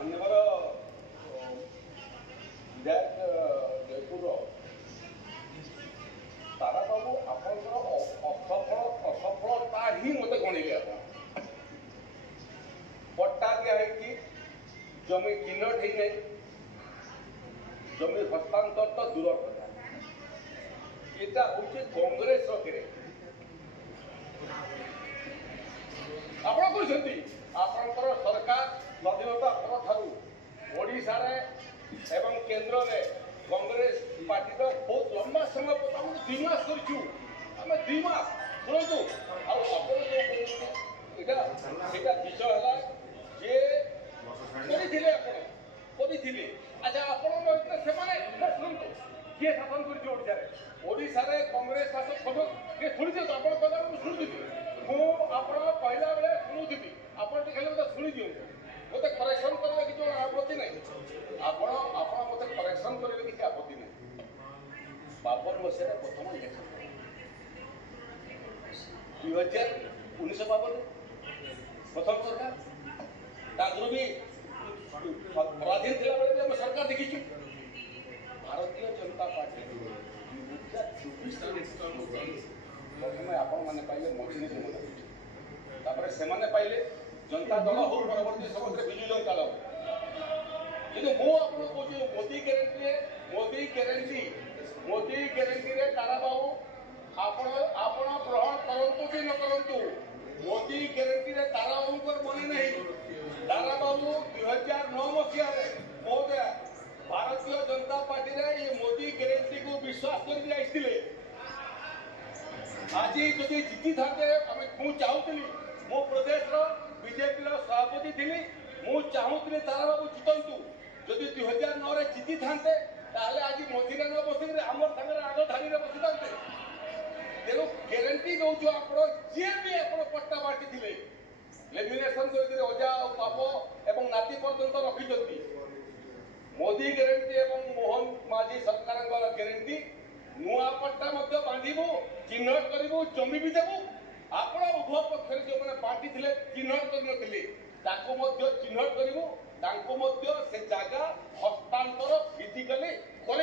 ମାନ୍ୟବର ବିଧାୟକ ଜୟପୁର ତାରା ବାବୁ ଆପଣଙ୍କର ଅସଫଳତା ହିଁ ମତେ ଗଣିଲେ ଆପଣ ପଟ୍ଟା ଦିଆ ହେଇଛି ଜମି ଚିହ୍ନଟ ହେଇଯାଇ ଜମି ହସ୍ତାନ୍ତର ତ ଦୂର କଥା এটা হচ্ছে কংগ্রেস রক্ষে ଆପଣ କହୁଛନ୍ତି ଆପଣଙ୍କର ସରକାର ସ୍ୱାଧୀନତା ପରଠାରୁ ଓଡ଼ିଶାରେ ଏବଂ କେନ୍ଦ୍ରରେ କଂଗ୍ରେସ ପାର୍ଟିର ବହୁତ ଲମ୍ବା ସମୟ ଆମେ 2 ମାସ କରିଛୁ ଆମେ 2 ମାସ ଶୁଣନ୍ତୁ ଆଉ ଆପଣ ଯେଉଁ ଏଇଟା ସେଇଟା ବିଷୟ ହେଲା ଯେ କରିଥିଲେ ଆପଣ କରିଥିଲେ ଆଚ୍ଛା ଆପଣ ସେମାନେ ଶୁଣନ୍ତୁ କିଏ ଶାସନ କରିଛି ଓଡ଼ିଶାରେ ଓଡ଼ିଶାରେ କଂଗ୍ରେସ ଶାସକ କିଏ ଶୁଣିଛି ତ ଆପଣ କହିଲା ମୁଁ ଶୁଣୁଥିଲି ମୁଁ ଆପଣ କହିଲା ବେଳେ ଶୁଣୁଥିଲି ଆପଣ ଟିକେ ଖାଲି ମୋତେ ଶୁଣି ଦିଅନ୍ତୁ ମୋତେ କରେକ୍ସନ୍ କରିବେ କିଛି ଆପତ୍ତି ନାହିଁ ଆପଣ ମୋତେ କରେକ୍ସନ୍ କରିବେ କିଛି ଆପତ୍ତି ନାହିଁ 52 ମସିହାରେ ପ୍ରଥମ ଇଲେକ୍ସନ୍ 2019 ପ୍ରଥମ ସରକାର ତା ଆଗରୁ ବି ପରାଧୀନ ଥିଲାବେଳେ ବି ଆମେ ସରକାର ଦେଖିଛୁ ଭାରତୀୟ ଜନତା ପାର୍ଟି 2024 ପ୍ରଥମେ ଆପଣମାନେ ପାଇଲେ ମଝିରେ ସେମାନେ ତାପରେ ସେମାନେ ପାଇଲେ ଜନତା ଦଳ ହଉ ପରବର୍ତ୍ତୀ ସମୟରେ ବିଜୁ ଜନତା ଦଳ କିନ୍ତୁ ମୁଁ ଆପଣଙ୍କୁ କହୁଛି ମୋଦି ଗ୍ୟାରେଣ୍ଟିରେ ତାରାବାବୁ ଆପଣ ଗ୍ରହଣ କରନ୍ତୁ କି ନ କରନ୍ତୁ ମୋଦି ଗ୍ୟାରେଣ୍ଟିରେ ତାରାବାବୁଙ୍କର ମନେ ନାହିଁ ତାରାବାବୁ 2009 ମସିହାରେ ମହୋଦୟ ଭାରତୀୟ ଜନତା ପାର୍ଟିରେ ये मोदी ग्यारंटी को विश्वास कर आज जदि जीति था मुझे चाहूली मो प्रदेश बीजेपी सभापति थी मुझे चाहूली तारा बाबू जितंतु जदि 2009 जीति था आज मझीरे न बस आम सागर आग धाड़ी बसी था तेणु ग्यारंटी दौर आप जी भी आप पट्टा बांटी थे लेमिनेशन कर अजा बाप और नाती पर्यंत रखी मोदी ग्यारंटी एवं मोहन माझी सरकार ग्यारंटी नुआ पट्टा बांधबू चिन्हट करू जमी भी देवु आप उभय पक्ष जो मैंने बांटी थे चिन्हट कर चिन्हट करू से जगह हस्तांतर फिजिकाली कर